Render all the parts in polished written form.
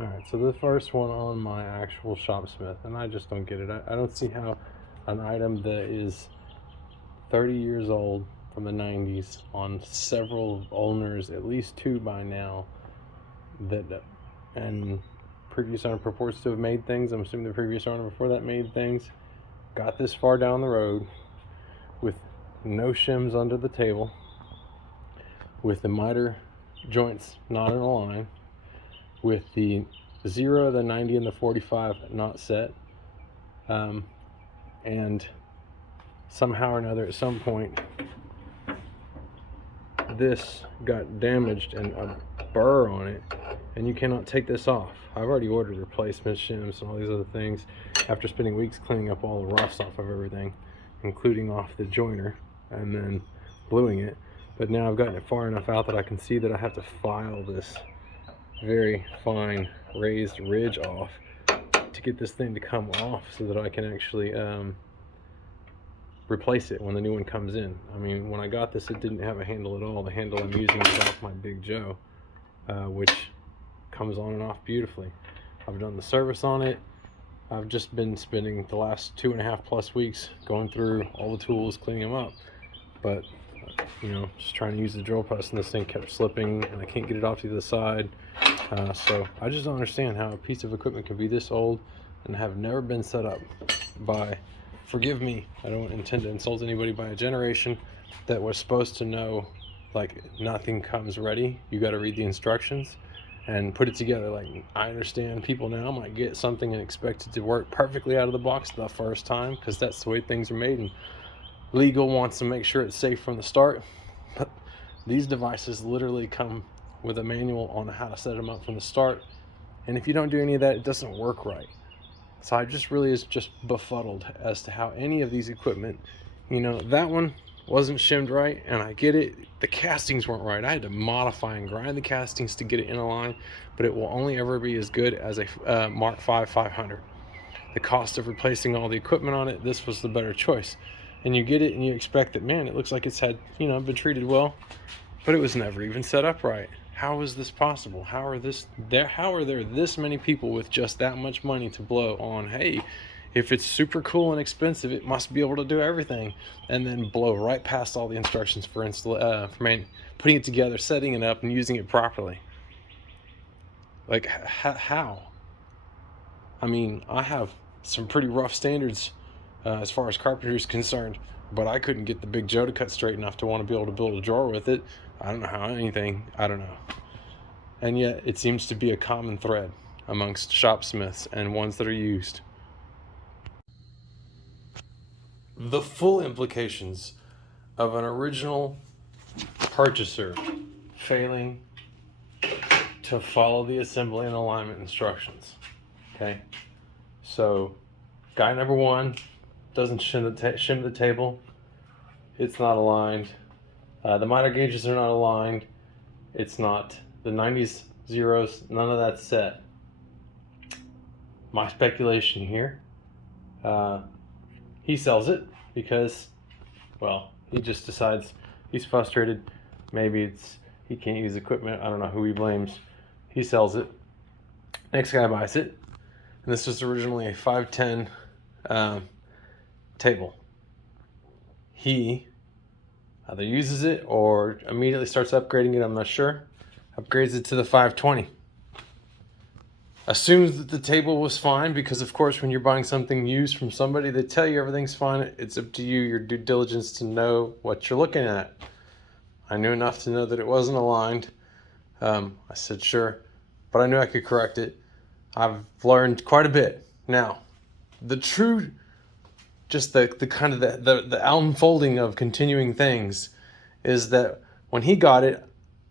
Alright, so the first one on my actual ShopSmith, and I just don't get it. I don't see how an item that is 30 years old from the 90s on several owners, at least two by now, that and previous owner purports to have made things. I'm assuming the previous owner before that made things, got this far down the road with no shims under the table, with the miter joints not in a line, with the 0, the 90, and the 45 not set, and somehow or another at some point this got damaged and a burr on it, and you cannot take this off. I've already ordered replacement shims and all these other things after spending weeks cleaning up all the rust off of everything, including off the joiner and then gluing it. But now I've gotten it far enough out that I can see that I have to file this very fine raised ridge off to get this thing to come off so that I can actually replace it when the new one comes in. I mean, when I got this, it didn't have a handle at all. The handle I'm using is off my Big Joe, which comes on and off beautifully. I've done the service on it. I've just been spending the last 2.5+ weeks going through all the tools, cleaning them up. But, you know, just trying to use the drill press, and this thing kept slipping, and I can't get it off to the side. So I just don't understand how a piece of equipment can be this old and have never been set up by, forgive me, I don't intend to insult anybody, by a generation that was supposed to know, like, nothing comes ready. You got to read the instructions and put it together. Like, I understand people now might get something and expect it to work perfectly out of the box the first time, because that's the way things are made, and legal wants to make sure it's safe from the start. But these devices literally come with a manual on how to set them up from the start, and if you don't do any of that, it doesn't work right. So I just really is just befuddled as to how any of these equipment, you know, that one wasn't shimmed right, and I get it, the castings weren't right. I had to modify and grind the castings to get it in a line, but it will only ever be as good as a Mark V 500. The cost of replacing all the equipment on it, this was the better choice. And you get it and you expect that, man, it looks like it's had, you know, been treated well, but it was never even set up right. How is this possible? How are there this many people with just that much money to blow on, hey, if it's super cool and expensive, it must be able to do everything, and then blow right past all the instructions for putting it together, setting it up, and using it properly? Like, how? I mean, I have some pretty rough standards as far as carpentry is concerned, but I couldn't get the Big Joe to cut straight enough to want to be able to build a drawer with it. I don't know how anything, I don't know. And yet it seems to be a common thread amongst shopsmiths and ones that are used. The full implications of an original purchaser failing to follow the assembly and alignment instructions. Okay, so guy number one doesn't shim the table. It's not aligned. The miter gauges are not aligned. It's not the 90s, zeros, none of that's set. My speculation here, he sells it because, well, he just decides he's frustrated. Maybe it's he can't use equipment. I don't know who he blames. He sells it. Next guy buys it. And this was originally a 510 table. He either uses it or immediately starts upgrading it, I'm not sure. Upgrades it to the 520. Assumes that the table was fine, because of course when you're buying something used from somebody, they tell you everything's fine. It's up to you, your due diligence, to know what you're looking at. I knew enough to know that it wasn't aligned. I said sure, but I knew I could correct it. I've learned quite a bit. Now, the true, just the kind of the unfolding of continuing things is that when he got it,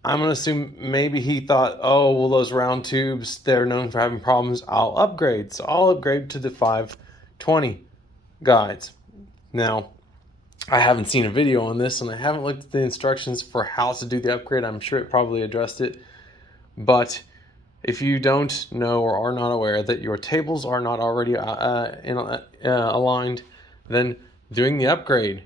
I'm going to assume maybe he thought, oh, well, those round tubes, they're known for having problems. I'll upgrade. So I'll upgrade to the 520 guides. Now, I haven't seen a video on this, and I haven't looked at the instructions for how to do the upgrade. I'm sure it probably addressed it. But if you don't know or are not aware that your tables are not already aligned, then doing the upgrade,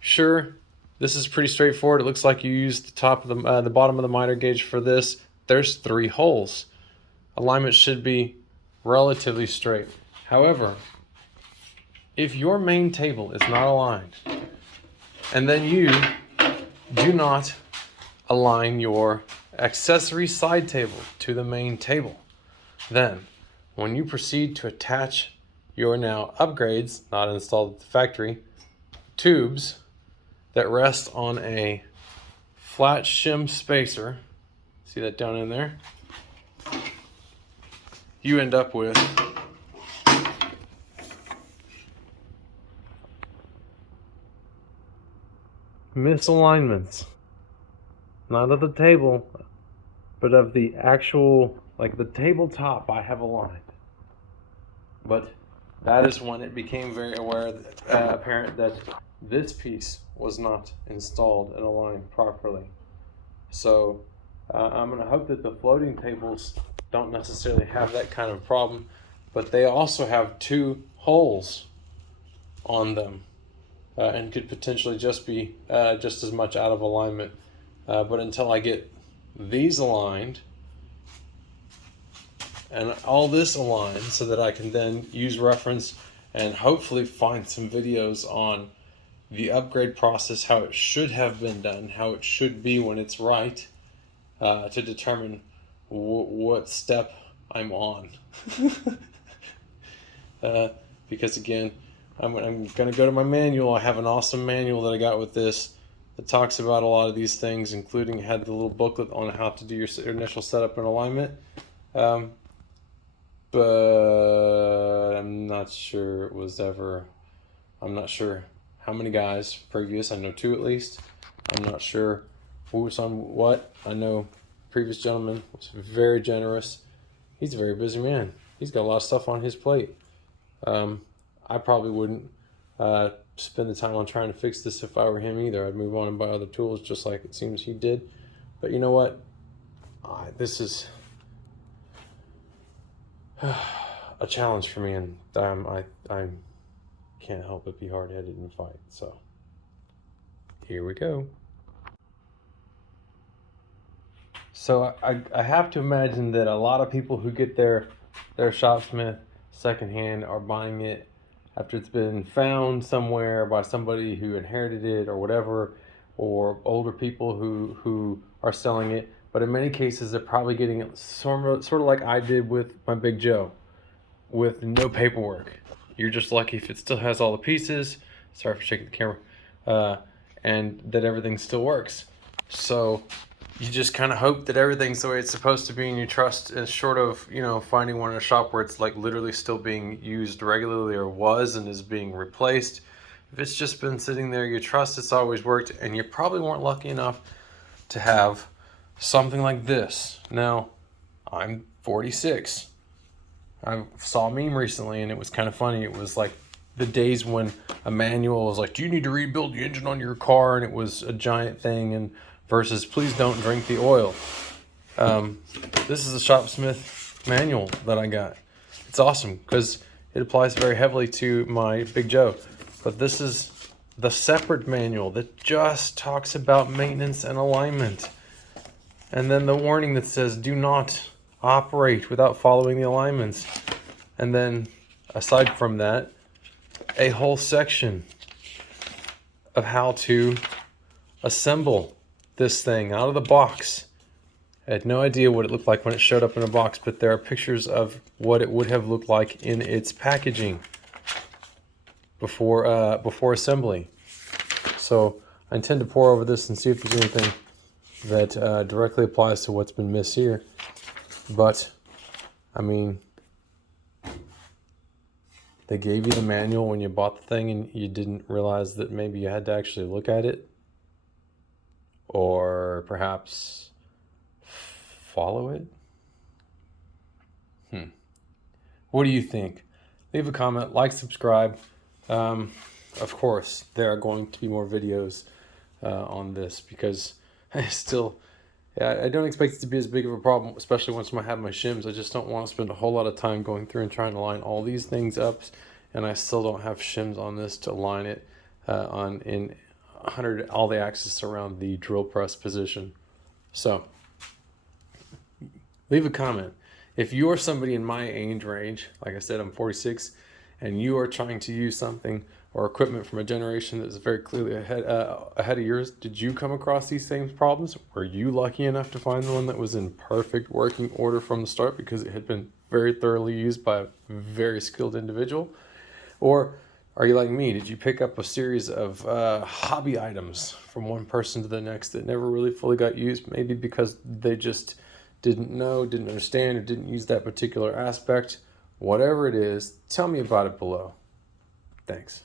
sure, this is pretty straightforward. It looks like you use the top of the bottom of the miter gauge for this. There's 3 holes. alignment should be relatively straight. However, if your main table is not aligned, and then you do not align your accessory side table to the main table, then when you proceed to attach your now upgrades, not installed at the factory, tubes that rest on a flat shim spacer, see that down in there, you end up with misalignments, not of the table, but of the actual, like the tabletop I have aligned. But that is when it became very apparent that this piece was not installed and aligned properly. So I'm going to hope that the floating tables don't necessarily have that kind of problem, but they also have 2 holes on them and could potentially just be just as much out of alignment. But until I get these aligned and all this aligned so that I can then use reference and hopefully find some videos on the upgrade process, how it should have been done, how it should be when it's right, to determine what step I'm on. Because again, I'm going to go to my manual. I have an awesome manual that I got with this that talks about a lot of these things, including had the little booklet on how to do your initial setup and alignment. But I'm not sure it was ever, I'm not sure how many guys previous, I know 2 at least. I'm not sure who was on what. I know previous gentleman was very generous. He's a very busy man. He's got a lot of stuff on his plate. I probably wouldn't spend the time on trying to fix this if I were him either. I'd move on and buy other tools just like it seems he did. But you know what? This is a challenge for me, and I can't help but be hard-headed and fight. So here we go. So I have to imagine that a lot of people who get their ShopSmith secondhand are buying it after it's been found somewhere by somebody who inherited it or whatever, or older people who are selling it. But in many cases, they're probably getting it sort of like I did with my Big Joe, with no paperwork. You're just lucky if it still has all the pieces. Sorry for shaking the camera. And that everything still works. So you just kind of hope that everything's the way it's supposed to be, and you trust, as short of, finding one in a shop where it's like literally still being used regularly or was and is being replaced. If it's just been sitting there, you trust it's always worked, and you probably weren't lucky enough to have something like this. Now, I'm 46. I saw a meme recently, and it was kind of funny. It was like the days when a manual was like, do you need to rebuild the engine on your car? And it was a giant thing, and versus please don't drink the oil. This is a ShopSmith manual that I got. It's awesome because it applies very heavily to my Big Joe. But this is the separate manual that just talks about maintenance and alignment. And then the warning that says do not operate without following the alignments. And then aside from that, a whole section of how to assemble this thing out of the box. I had no idea what it looked like when it showed up in a box, but there are pictures of what it would have looked like in its packaging before assembly. So I intend to pour over this and see if there's anything that directly applies to what's been missed here. But I mean, they gave you the manual when you bought the thing and you didn't realize that maybe you had to actually look at it, or perhaps follow it. What do you think? Leave a comment, like, subscribe. Of course, there are going to be more videos on this, because I don't expect it to be as big of a problem, especially once I have my shims. I just don't want to spend a whole lot of time going through and trying to line all these things up, and I still don't have shims on this to line it in 100 all the axis around the drill press position. So leave a comment If you are somebody in my age range, like I said, I'm 46, and you are trying to use something or equipment from a generation that is very clearly ahead of yours, did you come across these same problems? Were you lucky enough to find the one that was in perfect working order from the start because it had been very thoroughly used by a very skilled individual? Or are you like me? Did you pick up a series of hobby items from one person to the next that never really fully got used? Maybe because they just didn't know, didn't understand, or didn't use that particular aspect. Whatever it is, tell me about it below. Thanks.